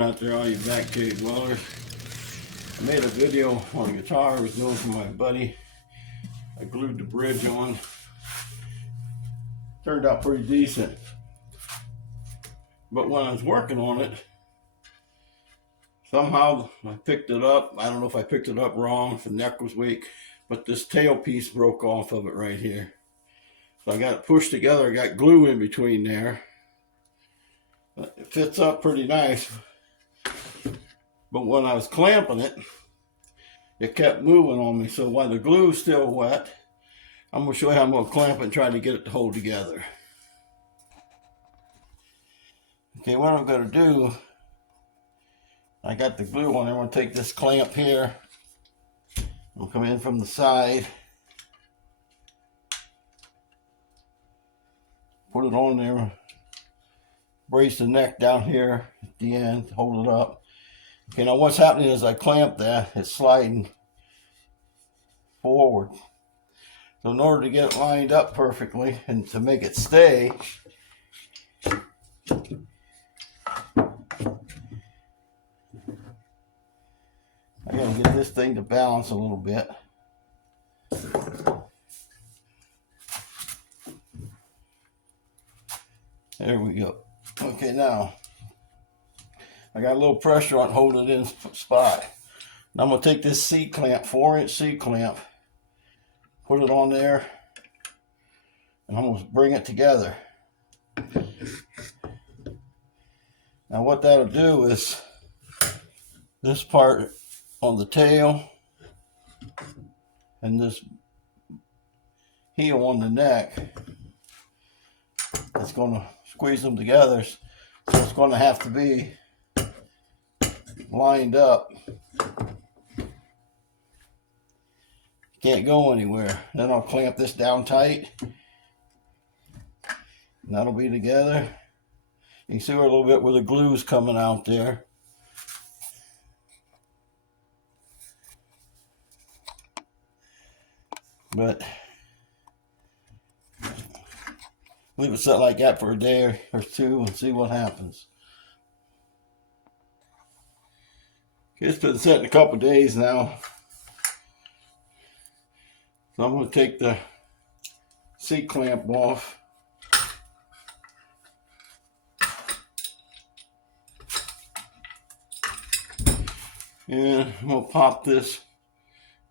Out there, all you back cave dwellers. I made a video on a guitar I was doing for my buddy. I glued the bridge on. Turned out pretty decent. But when I was working on it, somehow I picked it up. I don't know if I picked it up wrong, if the neck was weak, but this tail piece broke off of it right here. So I got it pushed together. I got glue in between there. It fits up pretty nice. But when I was clamping it, it kept moving on me. So while the glue's still wet, I'm going to show you how I'm going to clamp it and try to get it to hold together. Okay, what I'm going to do, I got the glue on. I'm going to take this clamp here. I'll come in from the side. Put it on there. Brace the neck down here at the end. Hold it up. Okay, now what's happening is I clamp that. It's sliding forward. So in order to get it lined up perfectly and to make it stay, I gotta get this thing to balance a little bit. There we go. Okay, now I got a little pressure on holding it in spot. Now I'm gonna take this C-clamp, 4-inch C-clamp, put it on there, and I'm gonna bring it together. Now what that'll do is this part on the tail and this heel on the neck, it's gonna squeeze them together. So it's gonna have to be lined up. Can't go anywhere. Then I'll clamp this down tight. And that'll be together. You can see a little bit where the glue's coming out there. But leave it set like that for a day or two and see what happens. Okay, it's been set in a couple days now. So I'm going to take the C-clamp off. And I'm going to pop this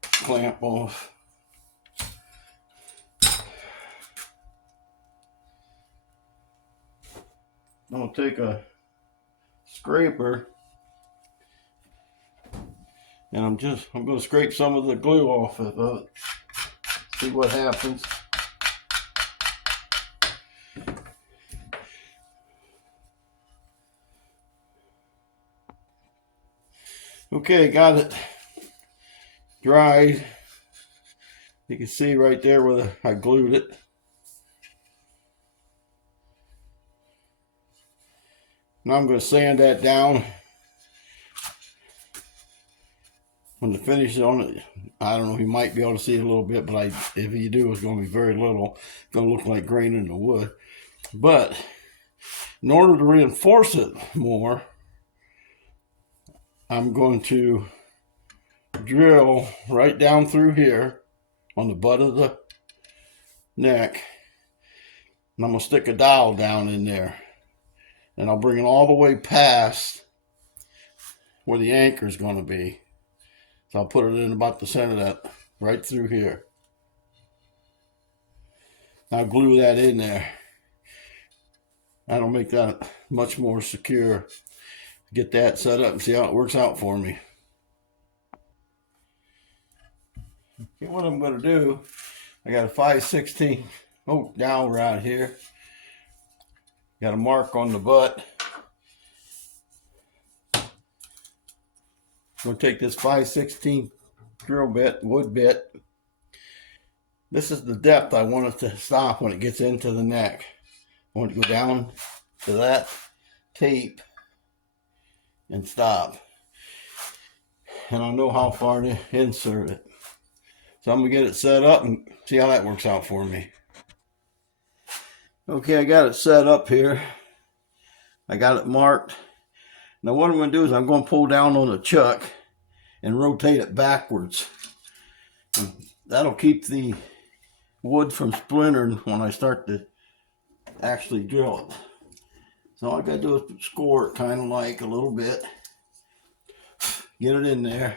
clamp off. I'm going to take a scraper and I'm going to scrape some of the glue off of it. See what happens. Okay, got it dried. You can see right there where I glued it. Now I'm going to sand that down. When the finish on it, I don't know, you might be able to see it a little bit, but if you do, it's going to be very little. It's going to look like grain in the wood. But in order to reinforce it more, I'm going to drill right down through here on the butt of the neck. And I'm going to stick a dowel down in there. And I'll bring it all the way past where the anchor is going to be. So I'll put it in about the center of that, right through here. I'll glue that in there. That'll make that much more secure. Get that set up and see how it works out for me. Okay, what I'm going to do, I got a 5/16 oak dowel right here. Got a mark on the butt. I'm going to take this 5/16 drill bit, wood bit. This is the depth I want it to stop when it gets into the neck. I want it to go down to that tape and stop. And I know how far to insert it. So I'm going to get it set up and see how that works out for me. Okay, I got it set up here. I got it marked. Now what I'm going to do is I'm going to pull down on the chuck and rotate it backwards. And that'll keep the wood from splintering when I start to actually drill it. So all I got to do is score it kind of like a little bit. Get it in there.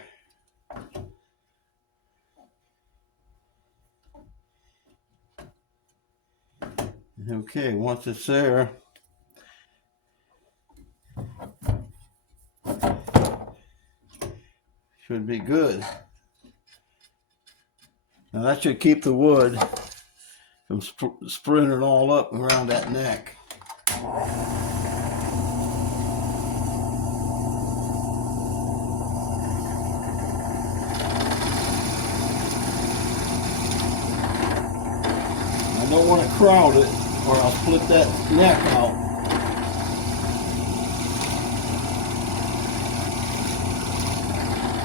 Okay, once it's there, should be good. Now that should keep the wood from splintering all up around that neck. I don't want to crowd it or I'll split that neck out.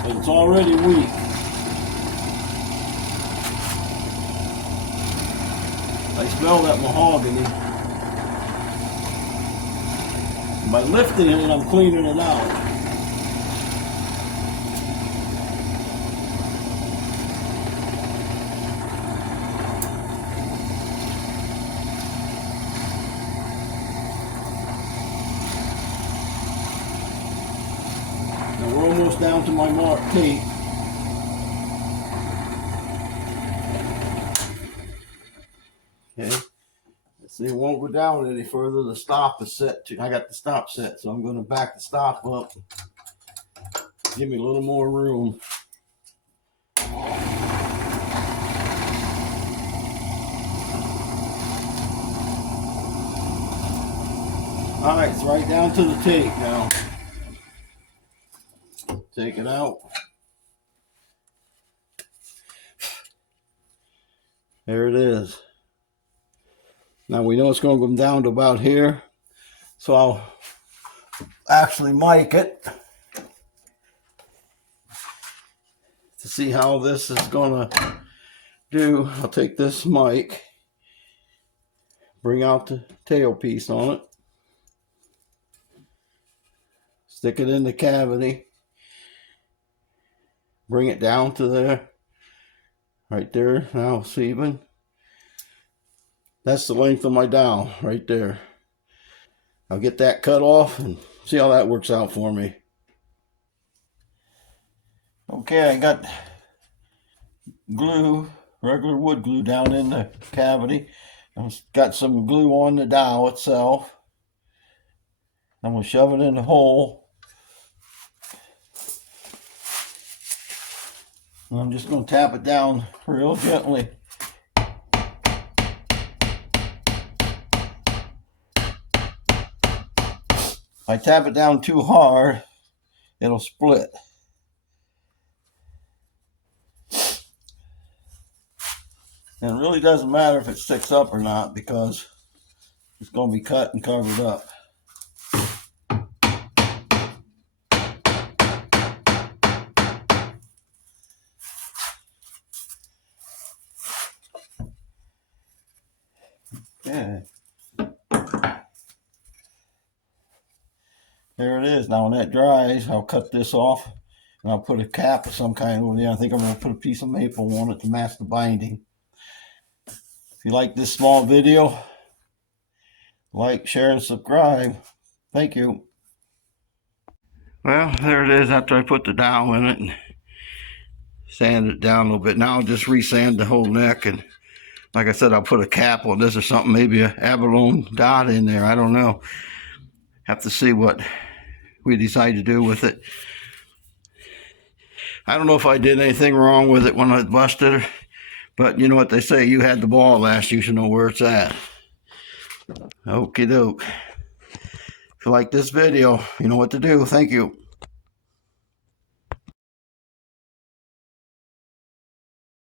But it's already weak. I smell that mahogany. By lifting it, I'm cleaning it out. Now we're almost down to my marked tape. Okay. Let's see, it won't go down any further. The stop is set to, I got the stop set, so I'm going to back the stop up. Give me a little more room. All right, it's right down to the tape now. Take it out. There it is. Now we know it's going to come down to about here. So I'll actually mic it to see how this is going to do. I'll take this mic, bring out the tailpiece on it, stick it in the cavity, bring it down to there, right there. Now it's even. That's the length of my dowel right there. I'll get that cut off and see how that works out for me. Okay, I got glue, regular wood glue down in the cavity. I've got some glue on the dowel itself. I'm going to shove it in the hole. And I'm just going to tap it down real gently. If I tap it down too hard, it'll split. And it really doesn't matter if it sticks up or not because it's going to be cut and covered up. Okay. There it is. Now when that dries, I'll cut this off and I'll put a cap of some kind over there. I think I'm going to put a piece of maple on it to match the binding. If you like this small video, like, share, and subscribe. Thank you. Well, there it is after I put the dowel in it and sanded it down a little bit. Now I'll just resand the whole neck, and like I said, I'll put a cap on this or something, maybe a abalone dot in there. I don't know. Have to see what we decide to do with it. I don't know if I did anything wrong with it when I busted it, but you know what they say, you had the ball last, you should know where it's at. Okie doke. If you like this video, you know what to do. Thank you.